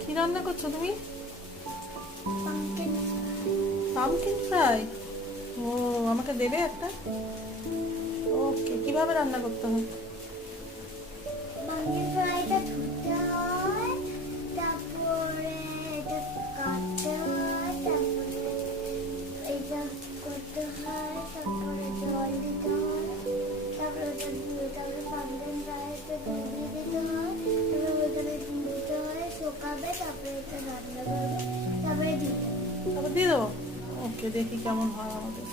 কি রান্না করছো তুমি? Pumpkin fry. ও, আমাকে দেবে একটা? ওকে, কিভাবে রান্না করতে হয়? পামকিন ফ্রাইটা ধুতে হয়, তারপরে এটা কাটতে হয়, তারপরে এটা করতে হয়, তারপরে জল দিতে হয়, তারপরে ওটা দিয়ে তারপরে পামকিন ফ্রাইতে দিয়ে দিতে হয়, তারপরে ওখানে দিতে হয়, শুকাবে, তারপরে এটা রান্না করবে, তারপরে দিতে হবে। তারপর দিয়ে দেবো। ওকে, দেখি কেমন হয় আমাদের।